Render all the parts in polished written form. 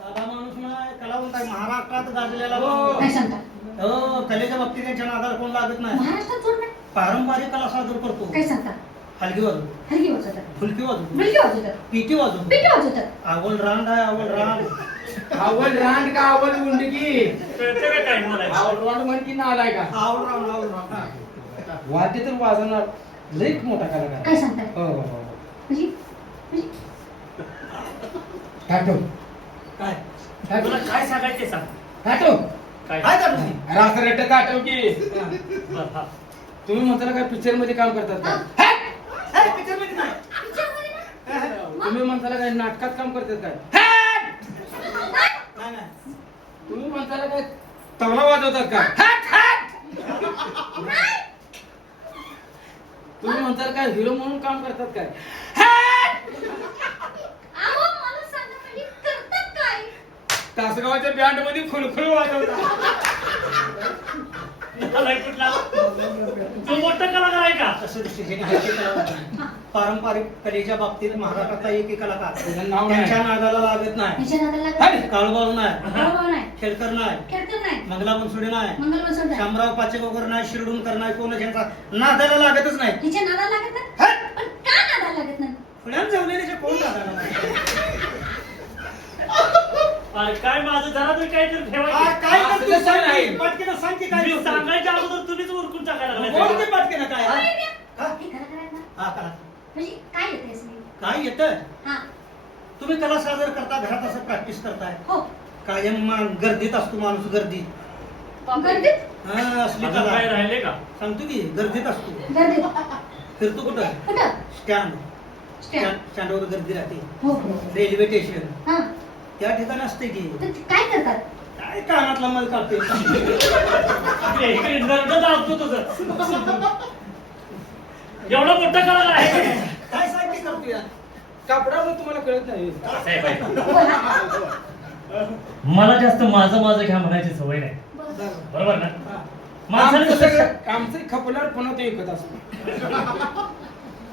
साधा माणूस नाही, कलावंत आहे. महाराष्ट्रात गाजलेला. काय सांगता? हो, कलेच्या बाबतीत त्यांच्या नादाला कोण लागत नाही. महाराष्ट्रात जोड नाही. पारंपरिक कला सादर करतो. काय सांगता? हलगी वाजवतो, हलगी वाजवतात, फुलकी वाजवतो, मुलगी वाजवतात, पिटी वाजवतो, पिठी वाजवतात. आवल रांड आहे, आवल रांड. आवल रांड का आवल गुंडगी? कळतं का काय मला? आवल रांड म्हण की नालाय का? आवल रांड, आवल रांड. वाद्य तर वाजवणार लई मोठा कलाकार. काय सांगताय? हो हो हो. म्हणजे टाटो काय तुला काय सांगायचं ते सांग. टाटो काय काय करतो ती? रास रट्ट टाटो की हा, हा. तुम्ही म्हणताना काय पिक्चर मध्ये काम करतात हा? का? हे, पिक्चरमध्ये नाही. पिक्चरमध्ये ना? हे, हे. तुम्ही म्हणताना काय नाटकात काम करतात काय? नाही, नाही. तुम्ही म्हणताना काय तबला वाजवतात का? तुम्ही म्हणताना काय हिरो म्हणून काम करतात काय? अहो, मला सांगा म्हणजे करतात काय? तासगावच्या बँड मध्ये खुलखुल वाजवतात. मला कुठला तो मोठा कलाकार आहे का? तसं दिसते, हे नाही, हे कलावंत नाही. पारंपरिक कलेच्या बाबतीत महाराष्ट्रातला एक कलाकार त्याचं नाव नाही. त्यांच्या नादाला लागत नाही. ह्याच्या नादाला लागत हाय. नाही. काळूबाळू नाही, बाबा नाही, खेळकर नाही, खेळकर नाही, मंगला बनसोडे नाही, मंगल बसवत नाही. शामराव पाचेगावकर नाही, शिरडूनकर नाही, कोण यांचा नादाला लागतच नाही. ह्याच्या नादाला लागत नाही. हे, पण का नादाला लागत नाही? पुण्यात जवळचे कोण नादाला लागत? अरे काय माझं जरा तरी काहीतरी आ, ठेवायचं. काय करतोय? असं सांग नाही. की, पटकन सांग की काय मी करतोय? सांगायच्या अगोदर तुम्हीच उरकून टाकायला बोल लागलाय. की पटकन काय? हा? हा? हे कलाकार आहे ना? हा, करा. म्हणजे काय येते असं? काय येतं? हा, तुम्ही कला सादर करता, घरात असं प्रॅक्टिस करताय. हो. कायम गर्दीत असतो माणूस, गर्दीत. गर्दीत? हा, असली अजून कला. काय राहिले का? सांगतो की गर्दीत असतो. गर्दीत. फिरतो कुठं? कुठं? स्टँड. स्टँड. स्टँडवर गर्दी राहते. हो, हो. रेल्वे स्टेशन हा. त्या ठिकाणी असते की तर ते काय करतात? काय कानातला मल काढते. इकडे इकडे नरड दाबतो तुझं. एवढा मोठा कलाकार आहे का? काय सांगते करतोय? कापडावर तुम्हाला कळत नाही. असं आहे बाई. बोला. मला जास्त माझं माझं घ्या म्हणायची सवय नाही. बरोबर ना? माणसाने आमचं कसं सगळं आमचं खपल्यावर पुन्हा ते विकत असतो.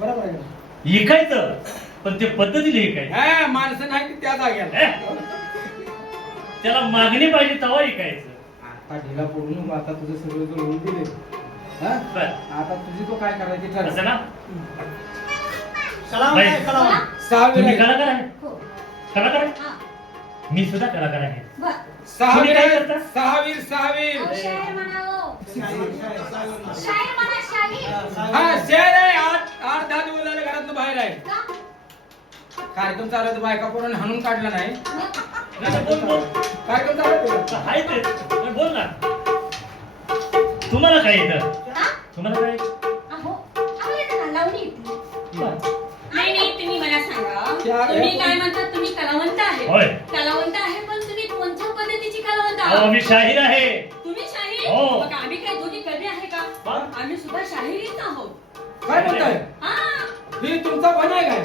बरोबर आहे का? इकायचं पण ते पद्धतीने इकायचं. हा, माणसं नाही की त्या जाग्याला. हे? त्याला मागणी पाहिजे तेव्हा इकायचं. आता ढिला पडू नको, आता तुझं सगळं जुळवून दिले. हा? बर आता तुझी तो काय करायची ठरव. असं ना? कलावंत आहे, कलावंत. सहावीर तुम्ही आहे. कलाकार आहे? हो. कलाकार आहे? हा. मी सुद्धा कलाकार आहे. बर. सहावीर तुम्ही काय आहे. करता? सहावीर सहावीर. अहो, शाहीर म्हणावं. शाहीर. शाहीर म्हणा, शाहीर. हा, शेर आहे. 8-10 दिवस झाले घरातनं बाहेर आहे. का? कार्यक्रम चालत बायका पोरांनी हाणून काढला नाही. नाही, बोल बोल. कार्यक्रम चालत आहे ते. पण बोल ना. तुम्हाला काय येतं? हा? तुम्हाला काय येतं? अहो, आम्हाला येतं ना, लावणी येते. नाही नाही तुम्ही मला सांगा त्या- तुम्ही काय म्हणतात तुम्ही कलावंत आहे होय. कलावंत आहे पण तुम्ही कोणत्या पद्धतीची कलावंत अहो, आहात मी शाहीर आहे. तुम्ही शाहीर हो. मग आम्ही काय दोघी कवी आहे का मग? आम्ही सुद्धा शाहिरीच आहोत काय म्हणताय? हा ही तुमचा पण आहे काय?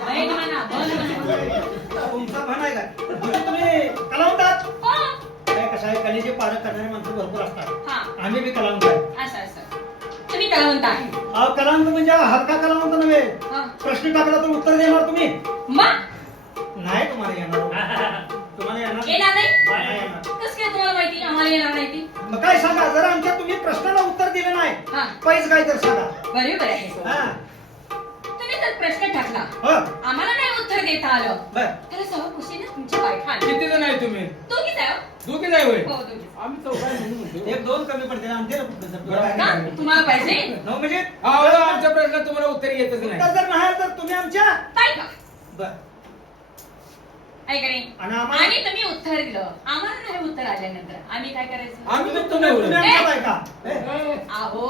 बहीण म्हणा बहीण म्हणा तुमचा म्हण आहे का? म्हणजे तुम्ही कलावंत आहात? हो. काय कसं आहे, कलेचे पारख करणारे माणसं भरपूर असतात. हा आम्ही बी कलावंत आहे. असं असं तुम्ही कलावंत आहे अहो, कलावंत म्हणजे हलका कलावंत नव्हे. हा. प्रश्न टाकला तर उत्तर देणार तुम्ही? मग नाही तुम्हाला येणार. तुम्हाला येणार येणार नाही नाही येणार. कसं काय तुम्हाला माहिती आम्हाला येणार नाही ती मग काय सांगा, जर आमच्या तुम्ही प्रश्नाला उत्तर दिलं नाही, हा पैस काय तर सांगा. बरोबर आहे हा. तुम्ही जर प्रश्न टाकला हो. आम्हाला नाही उत्तर देता आलं बर. तर सर्व खुशीने तुमची बाय खाल किती जण आहे तुम्ही? दोघीच आहे हो? दोघे जाय होय. हो दोघीच आम्ही चौघाय म्हणून म्हणतो. एक दोन कमी पडते ना, आमचे का तुम्हाला पाहिजे नऊ म्हणजे अहो, आमच्या प्रश्नात तुम्हाला उत्तर येतच नाही. उत्तर जर नाही तर तुम्ही आमच्या काय का बर. आहे का नाही आणि आम्हाला आणि तुम्ही उत्तर दिलं आम्हाला नाही उत्तर आल्यानंतर आम्ही काय करायचं आम्ही तुम्ही बघतो नाही तुम्ही एवढं. आमच्या बायका. हे? अहो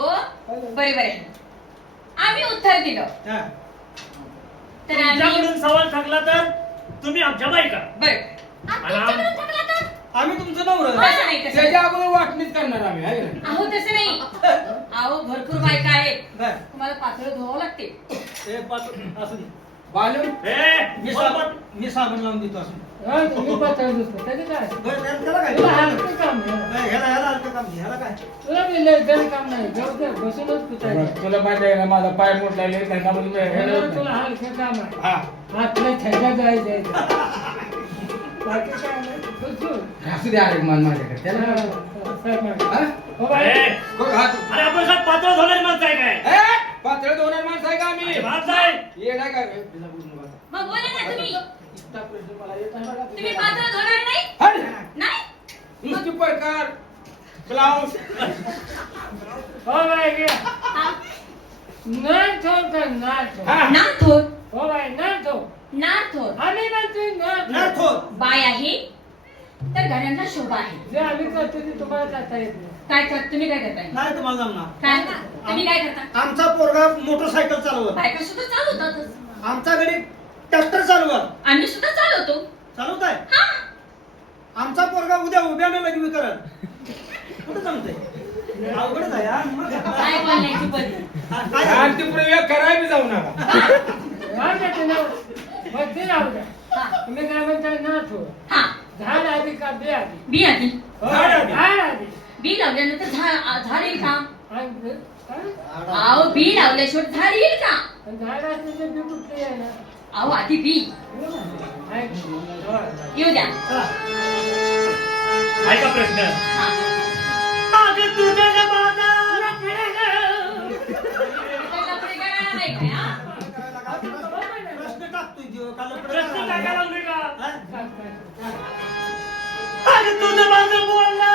बरोबर आहे आम्ही उत्तर दिलं हा. तर आम्ही तुमच्याकडून सवाल टाकला तर तुम्ही आमच्या बायका. बरं आणि आम- आम्ही तुमचं नवरं. तसं नाही तसं त्याच्या नाही. अगोदर वाटणीच करणार आम्ही आहे का नाही? अहो तसं नाही अहो भरपूर बायका आहेत बर. तुम्हाला पातळ धुवावं लागते हे पाच असू दे. बालम ए, मी बोल, बोल. मी साबण लावून देतो असं. तुम्ही पातळ दिसतो त्याचे काय बरं, त्याला काय? तुला हलकं काम आहे. नाही, ह्याला हलकं काम नाही. ह्याला काय? तुला मी लय जण काम नाही जाऊ दे बसूनच कुठायचं तुला माहिती आहे ना माझा पाय मोडला धंदामध्ये तुला हलकं काम आहे हा हातला छेडा जायचं बाकी काय नाही. बसून. असू द्या अरे मान माझ्याकडे त्याला हा, काय? साहेब मागे. हा? हो बाई. ए, हो, हा, तू. अरे आपण साहेब पातळ धोरण माणसं आहे काय ए, पातळ दोन माणसं आहे का आम्ही माणसं आहे ये नाही का ए, तिला बोलू नका. मग बोला ना तुम्ही इतका प्रश्न मला येत आहे बघा. तुम्ही पात्र होणार नाही हट. नाही नुसती प्रकार ब्लाऊज हो बाई, घे. हा. नाथ हो का नाथ हो? हा. नाथ होत हो बाई, नाथ हो. नाथ होत आम्ही म्हणतोय नाथ हो. नाथ होत. बाय आहे तर घरांना शोभा आहे जे आम्ही करतो ते तुम्हाला जाता येत नाही. काय कर तुम्ही काय करताय नाही तुम्हाला जमणार. काय तुम्ही काय करता आमचा पोरगा मोटरसायकल चालवत, बायका सुद्धा चालवतातच आमचा घरी ट्रॅक्टर चालवत. आम्ही सुद्धा चालवतो चालवत आहे. हा आमचा पोरगा उद्या उभ्याने लग्न करत. कुठं जमतंय? अवघडच आहे हा. काय बोलण्याची पद्धत हा, काय शांती प्रयोग करायला जाऊ नका राहू द्या ते नाव. मग ते राहू द्या. हा तुम्ही काय म्हणताय नाथ हो? हा झाड आधी का बे आधी? बी आधी हो, झाड आधी. झाड आधी. बी लावल्यानंतर झाड येईल का आणि अहो बी लावल्याशिवाय झाड येईल का झाड असलं तर बी कुठलं येणार? अहो आधी बी आहे. येऊ द्या चला. ऐका प्रश्न हा. अगं तुझ्या बाजा कपडे गळायला नाही काय, हा? प्रश्न टाकतोय जीव. काल प्रश्न टाकायला लागले का हा? अगं तुझं माझं बोलला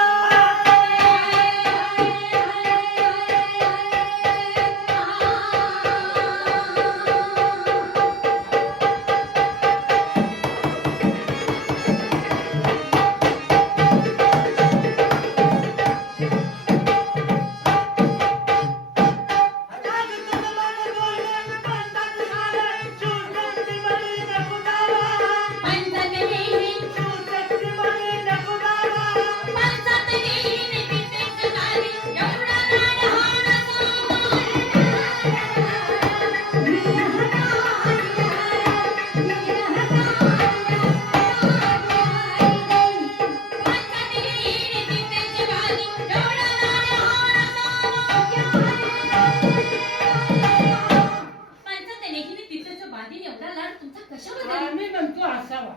आम्ही म्हणतो असावा.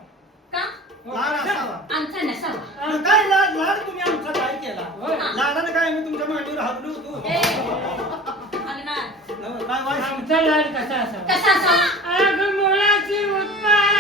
का लाड असावा. आमचा नसावा आणि काय लाड लाड तुम्ही आमचा काय केला? होय. लाडाने काय मी तुमच्या मांडीवर हाललो होतो. ए, अंगणात. काय वाईट? आमचा लाड कसा असावा? कसा असावा आग मुलाची उत्पाद.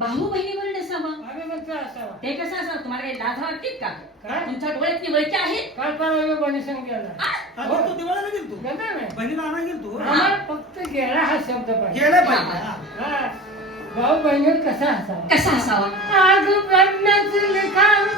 भाऊ बहिणीवर नसावा आम्ही म्हणतो असावा. ते कसं असावं तुम्हाला काही लाज वाटतील का काय? तुमच्या डोळ्यात निवळचे आहेत काल परवा बनी संग गेला. आ? हा, बरं, तू दिवाळीला गेल तू गेला नाही. बहिणीला आणा गेल तू आम्हाला फक्त गेला हा शब्द पाहिजे. गेलं पाहिजे हा. हा. भाऊ बहिणीवर कसा असावा? कसा असावा आग ब्रह्माचं लिखाण.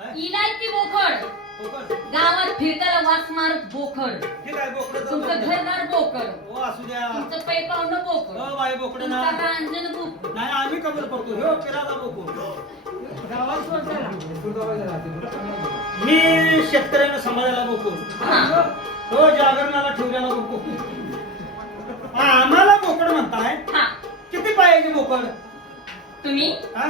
काय? इलायची बोकड बोकड. गावात फिरताना वास मारत बोकड हे काय बोकडं तुमचं जाऊ दे. घरदार बोकड हो असू द्या. तुमचं पै पाहुणं बोकड हो बाई बोकडं ना. तुमचा रांजण बोकड नाही आम्ही कबूल करतो हो फिरायला बोकड. गावात सोडताना. मी शेतकऱ्यांना समाजाला बोकड. हा. हो जागरणाला ठेवल्याला बोकड. आम्हाला बोकड म्हणताय. हा किती पायाची बोकड? तुम्ही हा?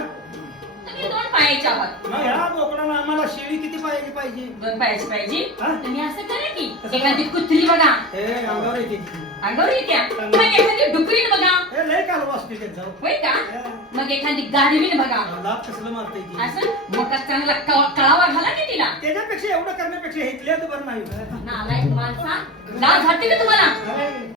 तुम्ही 2 पायाचे आहात मग ह्या बोकडाला आम्हाला शेळी किती पायाची पाहिजे? 2 पायाची पाहिजे हा? तुम्ही असं करा की कसं? एखादी कुत्री बघा हे अंगावर येते. अंगावर येत्या मग एखादी डुकरीन बघा हे लय कालवा असते त्यांचा. होय का मग एखादी गाढवीन बघा लाभ कसलं मारता येते. असं मोठा चांगला कळावा घाला की तिला त्याच्यापेक्षा एवढं करण्यापेक्षा हे बरं नाही. नालायक माणसा लाज वाटते का तुम्हाला अरे